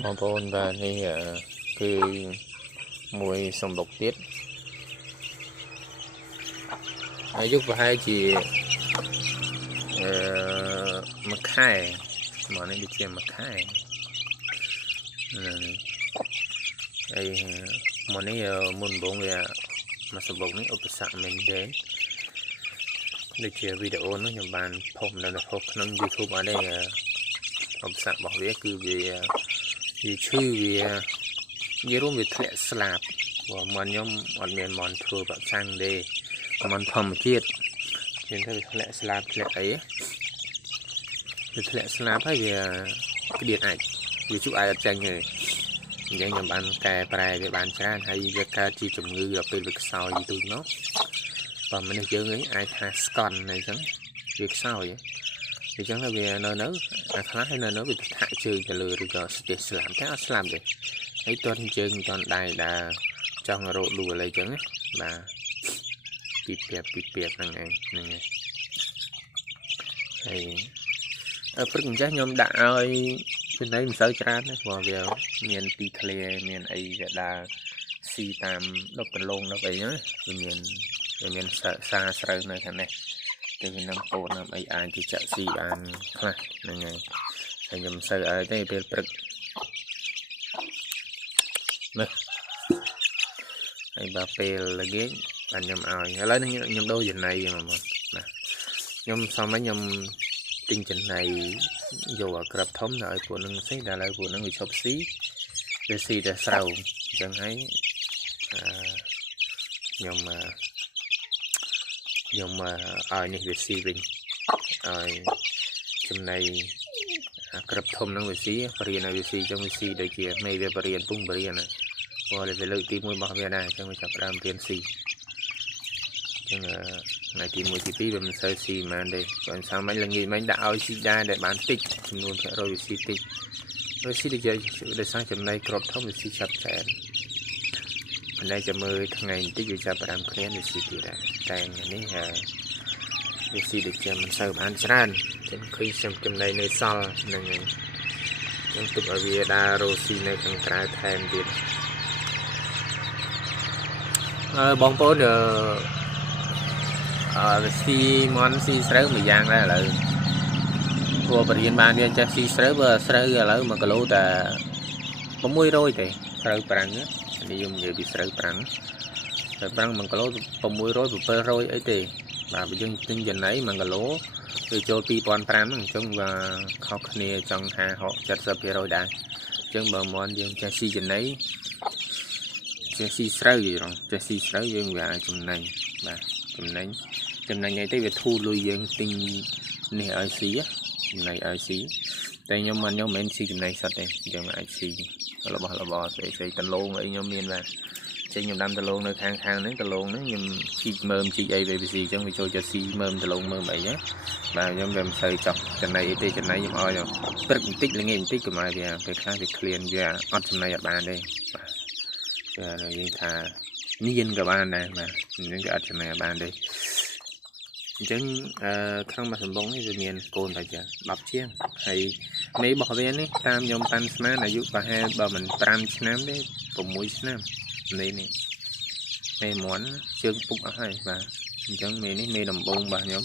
បងប្អូនបាទនេះគឺមួយសំបុកទៀតអាយុប្រហែលជាមួយខែមកនេះដូចជាមួយខែហើយមកនេះមុនបងវាមកសំបុកនេះឧបសគ្គមែនទេដូចជាវីដេអូនោះខ្ញុំបានផុសនៅក្នុង YouTube អត់ទេឧបសគ្គរបស់វាគឺវាឈឺវារួមវាធ្លាក់ស្លាប់ព្រោះមិនខ្ញុំអត់មានមន់ធ្វើប្រឆាំងទេមន់ធម្មជាតិជាងទៅវាធ្លាក់ស្លាប់ធ្លាក់អីវាធ្លាក់ស្លាប់ហើយវាក្តៀតអាចវាជក់អាចអត់ចាញ់ទេអញ្ចឹងខ្ញុំបានកែប្រែវាបានច្រើនហើយវាកើតជាជំងឺដល់ពេលវាខ្សោយទូចមកបើមនុស្សយើងនេះអាចថាស្កន់អីចឹងវាខ្សោយអញ្ចឹងទៅវានៅអាខ្លះហើយនៅវាថាក់ជើងទៅលើឬក៏ស្ទះស្លាប់តែអត់ស្លាប់ទេហើយតន់ជើងតន់ដៃដើរចង់រោគលូអីចឹងណាបាទពីពីហ្នឹងឯងហើយព្រឹកអញ្ចឹងខ្ញុំដាក់ឲ្យចំណីមិនសូវច្រើនទេព្រោះវាមានទីធ្លាមានអីវាដើរស៊ីតាមដុកដលងដល់អីហ្នឹងវាមានសាស្រូវនៅខាងនេះតែវានឹងពោតនឹងអីអាចទៅចាក់ស៊ីបានខ្លះហ្នឹងហើយខ្ញុំមិនសូវឲ្យទេពេលព្រឹកមើលហើយបើពេលល្ងាចបានខ្ញុំឲ្យឥឡូវនេះខ្ញុំដូរចំណីមកណាខ្ញុំសមខ្ញុំទិញចំណីយកអាក្របធំទៅឲ្យពួកនឹងស៊ីដល់ឲ្យពួកនឹងវាឈប់ស៊ីវាស៊ីតែស្រូវអញ្ចឹងហើយខ្ញុំឲ្យនេះវាស៊ីវិញឲ្យចំណីអាក្របធំនឹងវាស៊ីបរិយាឲ្យវាស៊ីអញ្ចឹងវាស៊ីដូចជាមេវាបរិយាពុំបរិយាណាព្រោះវាលើកទី1របស់វាដែរអញ្ចឹងវាចាប់ដើមរៀនស៊ីអញ្ចឹងថ្ងៃទី1ទី2វាមិនសូវស៊ីប៉ុន្មានទេបើសាមញ្ញល្ងាចមិញដាក់ឲ្យស៊ីដែរតែបានតិចចំនួន100វាស៊ីតិចវាស៊ីដូចដោយសារចំណីក្របធំវាស៊ីចាប់ច្រើនប៉ុន្តែចាំមើលថ្ងៃបន្តិចវាចាប់ដើមឃ្លានវាស៊ីទៀតដែរតែនេះវាស៊ីដូចជាមិនសូវបានច្រើនចឹងឃើញខ្ញុំចំណីនៅសល់ហ្នឹងហើយចឹងទុកឲ្យវាដើររស់ស៊ីនៅខាងក្រៅថែមទៀតបងប្អូនស៊ីមន់ស៊ីស្រូវមួយយ៉ាងដែរឥឡូវព្រោះបរិញ្ញាបានវាចេះស៊ីស្រូវបើស្រូវឥឡូវ1គីឡូតែ600ទេស្រូវប្រាំងនេះខ្ញុំនិយាយពីស្រូវប្រាំង1គីឡូ600 700អីទេបាទបើយើងទិញចំណី1គីឡូគឺចូល2500ហ្នឹងអញ្ចឹងវាខុសគ្នាចង់50 70%ដែរអញ្ចឹងបើមន់យើងចេះស៊ីចំណីចេះស៊ីស្រូវយល់ចេះស៊ីស្រូវយើងវាចំណេញបាទចំណេញអីទៅវាធូរលុយយើងទិញនេះឲ្យស៊ីចំណីឲ្យស៊ីតែខ្ញុំមិនស៊ីចំណីសុទ្ធទេយើងអាចស៊ីរបស់ស្អីតលងអីខ្ញុំមានបាទចេញខ្ញុំដាំតលងនៅខាងហ្នឹងតលងហ្នឹងខ្ញុំជីកមើមជីកអីវាស៊ីអញ្ចឹងវាចូលចិត្តស៊ីមើមតលងមើមអីណាបាទខ្ញុំវាមិនសូវចង់ចំណីអីទេចំណីខ្ញុំឲ្យព្រឹកបន្តិចល្ងាចបន្តិចកុំឲ្យវាពេលខ្លះវាឃ្លានវាអត់ចំណីអត់បានទេបាទយើងថាញៀនក៏បានដែរបាទអញ្ចឹងវាអត់ចំណីអត់បានទេអញ្ចឹងក្នុងមួយសម្បងនេះវាមានកូនតែ10ជាងហើយមេរបស់វានេះតាមខ្ញុំប៉ាន់ស្មានអាយុប្រហែលបើមិន5ឆ្នាំទេ6ឆ្នាំនេះមេមន់ជើងពុកអស់ហើយបាទអញ្ចឹងមេនេះមេដំបងរបស់ខ្ញុំ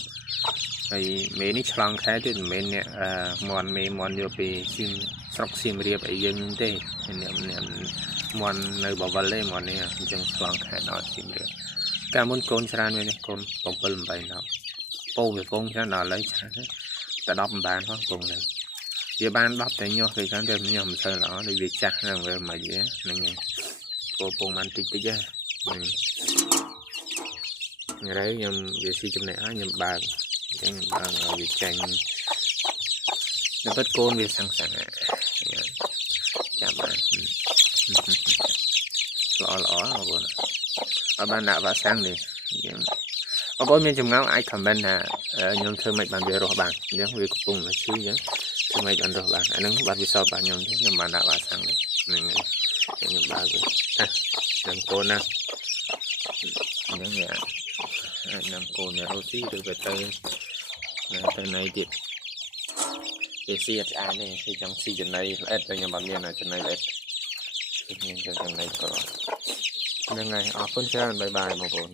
ហើយមេនេះឆ្លងខែទៀតមិនមែនអ្នកមេមន់យកពីស្រុកសៀមរាបអីយើងទេអ្នកមន់នៅបវលទេមន់នេះអញ្ចឹងឆ្លងខេត្តដល់សៀមរាបកាលមុនកូនច្រើនមែនទេកូន7 8 10ពោវាពងច្រើនដល់ឥឡូវច្រើនតែ10មិនបានផងពងទៅវាបាន10តែញាស់គេច្រើនតែញាស់មិនសូវល្អដូចវាចាស់ហ្នឹងវាមិនហ្នឹងឯងពងបានតិចហ្នឹងហើយខ្ញុំវាស៊ីចំណេះហើយខ្ញុំបើកអញ្ចឹងបើកឲ្យវាចាញ់តែពិតកូនវាសាំងចាំបានល្អបងប្អូនអត់បានដាក់វ៉ាក់សាំងទេអញ្ចឹងបងប្អូនមានចម្ងល់អាច comment ថាខ្ញុំធ្វើម៉េចបានវារស់បានអញ្ចឹងវាកំពុងតែឈឺអញ្ចឹងធ្វើម៉េចបានរស់បានអាហ្នឹងបាត់វិសោធន៍របស់ខ្ញុំបានដាក់វ៉ាក់សាំងនេះហ្នឹងហើយខ្ញុំបើកវានឹងកូនណាអញ្ចឹងវាអាចនឹងកូនរស់ស៊ីឬទៅណៃទៀត គេស៊ីអត់ឆ្អានទេគេចង់ស៊ីចំណីល្អិតតែខ្ញុំអត់មានចំណីល្អិតខ្ញុំមានចំណីក៏ហ្នឹងហើយអរគុណច្រើនបាយបាយបងប្អូន